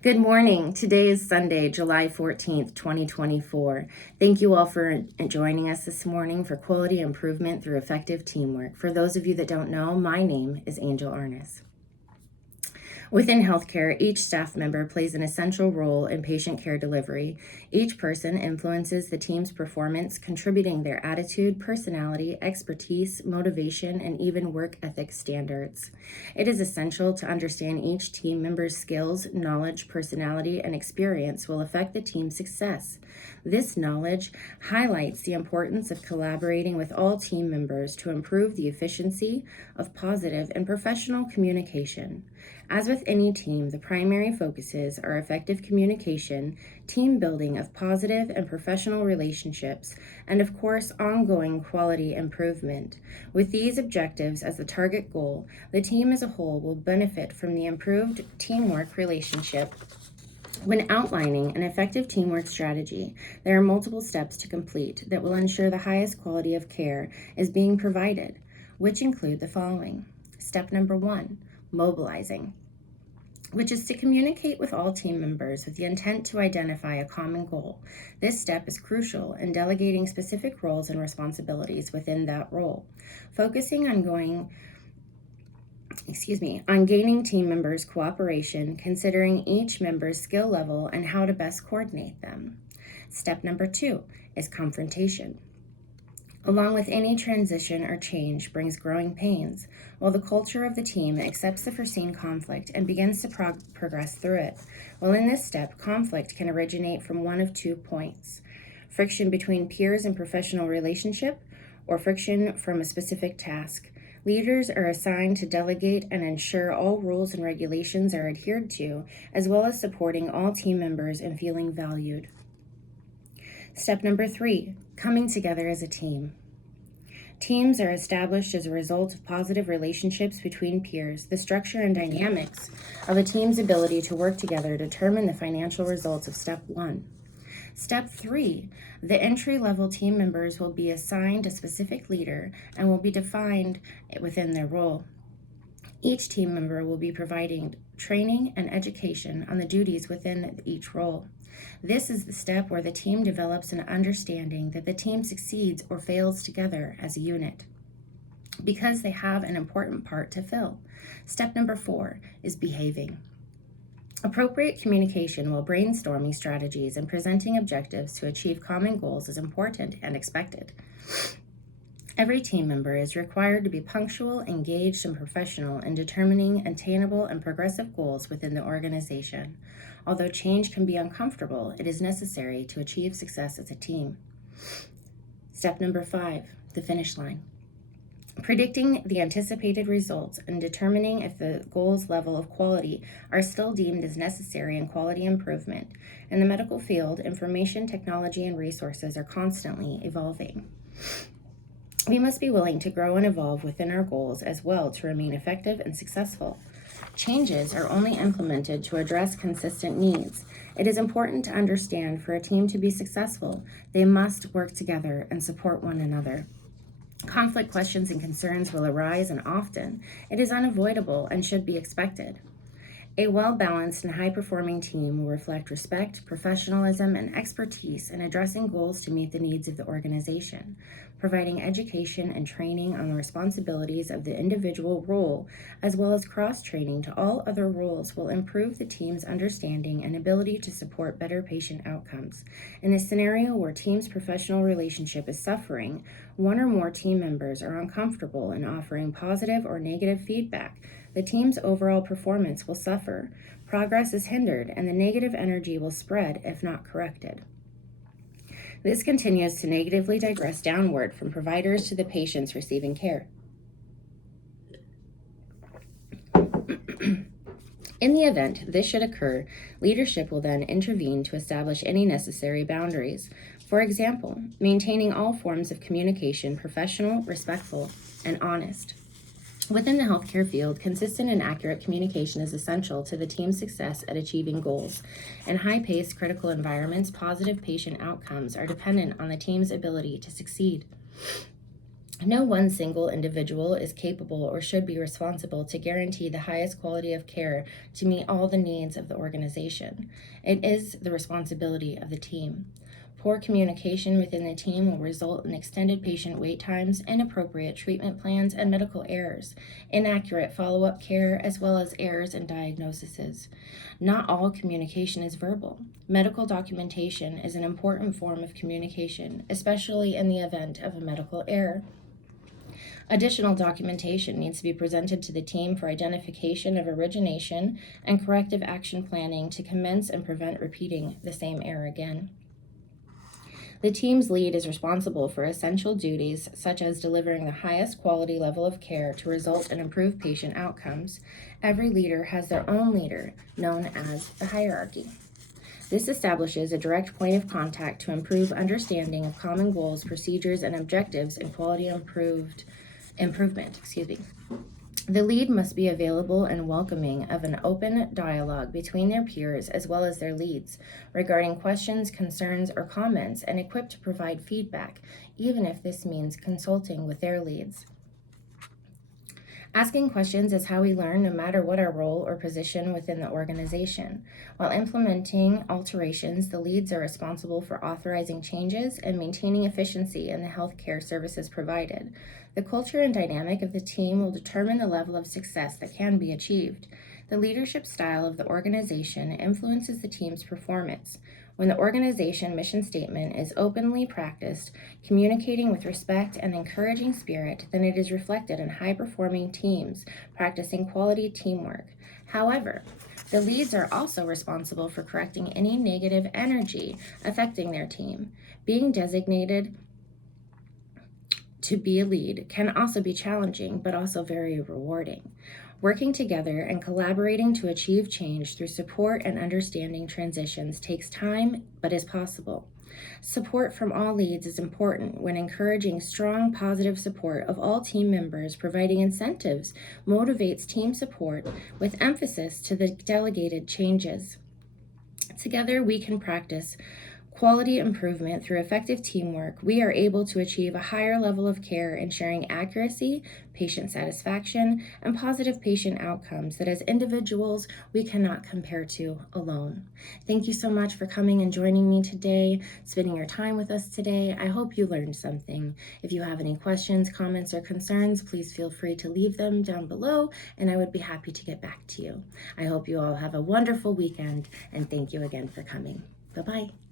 Good morning. Today is Sunday, July 14th, 2024. Thank you all for joining us this morning for quality improvement through effective teamwork. For those of you that don't know, my name is Angel Aarnes. Within healthcare, each staff member plays an essential role in patient care delivery. Each person influences the team's performance, contributing their attitude, personality, expertise, motivation, and even work ethic standards. It is essential to understand each team member's skills, knowledge, personality, and experience will affect the team's success. This knowledge highlights the importance of collaborating with all team members to improve the efficiency of positive and professional communication. As with any team, the primary focuses are effective communication, team building of positive and professional relationships, and of course, ongoing quality improvement. With these objectives as the target goal, the team as a whole will benefit from the improved teamwork relationship. When outlining an effective teamwork strategy, there are multiple steps to complete that will ensure the highest quality of care is being provided, which include the following. Step number 1, mobilizing, which is to communicate with all team members with the intent to identify a common goal. This step is crucial in delegating specific roles and responsibilities within that role, focusing on gaining team members' cooperation, considering each member's skill level and how to best coordinate them. Step number 2 is confrontation. Along with any transition or change brings growing pains, while the culture of the team accepts the foreseen conflict and begins to progress through it. Well, in this step, conflict can originate from one of 2 points: friction between peers and professional relationship, or friction from a specific task. Leaders are assigned to delegate and ensure all rules and regulations are adhered to, as well as supporting all team members and feeling valued. Step number 3, coming together as a team. Teams are established as a result of positive relationships between peers. The structure and dynamics of a team's ability to work together determine the financial results of Step 1. Step 3, the entry-level team members will be assigned a specific leader and will be defined within their role. Each team member will be providing training and education on the duties within each role. This is the step where the team develops an understanding that the team succeeds or fails together as a unit, because they have an important part to fill. Step number 4 is behaving. Appropriate communication while brainstorming strategies and presenting objectives to achieve common goals is important and expected. Every team member is required to be punctual, engaged, and professional in determining attainable and progressive goals within the organization. Although change can be uncomfortable, it is necessary to achieve success as a team. Step number 5, the finish line. Predicting the anticipated results and determining if the goal's level of quality are still deemed as necessary in quality improvement. In the medical field, information technology and resources are constantly evolving. We must be willing to grow and evolve within our goals as well to remain effective and successful. Changes are only implemented to address consistent needs. It is important to understand for a team to be successful, they must work together and support one another. Conflict, questions, and concerns will arise, and often it is unavoidable and should be expected. A well-balanced and high-performing team will reflect respect, professionalism, and expertise in addressing goals to meet the needs of the organization. Providing education and training on the responsibilities of the individual role, as well as cross-training to all other roles, will improve the team's understanding and ability to support better patient outcomes. In a scenario where team's professional relationship is suffering, one or more team members are uncomfortable in offering positive or negative feedback, the team's overall performance will suffer, progress is hindered, and the negative energy will spread if not corrected. This continues to negatively digress downward from providers to the patients receiving care. In the event this should occur, leadership will then intervene to establish any necessary boundaries. For example, maintaining all forms of communication professional, respectful, and honest. Within the healthcare field, consistent and accurate communication is essential to the team's success at achieving goals. In high-paced, critical environments, positive patient outcomes are dependent on the team's ability to succeed. No one single individual is capable or should be responsible to guarantee the highest quality of care to meet all the needs of the organization. It is the responsibility of the team. Poor communication within the team will result in extended patient wait times, inappropriate treatment plans, and medical errors, inaccurate follow-up care, as well as errors in diagnoses. Not all communication is verbal. Medical documentation is an important form of communication, especially in the event of a medical error. Additional documentation needs to be presented to the team for identification of origination and corrective action planning to commence and prevent repeating the same error again. The team's lead is responsible for essential duties such as delivering the highest quality level of care to result in improved patient outcomes. Every leader has their own leader, known as the hierarchy. This establishes a direct point of contact to improve understanding of common goals, procedures, and objectives and quality improvement. The lead must be available and welcoming of an open dialogue between their peers as well as their leads regarding questions, concerns, or comments, and equipped to provide feedback, even if this means consulting with their leads. Asking questions is how we learn, no matter what our role or position within the organization. While implementing alterations, the leads are responsible for authorizing changes and maintaining efficiency in the healthcare services provided. The culture and dynamic of the team will determine the level of success that can be achieved. The leadership style of the organization influences the team's performance. When the organization mission statement is openly practiced, communicating with respect and encouraging spirit, then it is reflected in high-performing teams practicing quality teamwork. However, the leads are also responsible for correcting any negative energy affecting their team. Being designated to be a lead can also be challenging, but also very rewarding. Working together and collaborating to achieve change through support and understanding transitions takes time, but is possible. Support from all leads is important when encouraging strong, positive support of all team members. Providing incentives motivates team support with emphasis to the delegated changes. Together, we can practice quality improvement through effective teamwork. We are able to achieve a higher level of care, ensuring accuracy, patient satisfaction, and positive patient outcomes that as individuals we cannot compare to alone. Thank you so much for coming and joining me today, spending your time with us today. I hope you learned something. If you have any questions, comments, or concerns, please feel free to leave them down below, and I would be happy to get back to you. I hope you all have a wonderful weekend, and thank you again for coming. Bye-bye.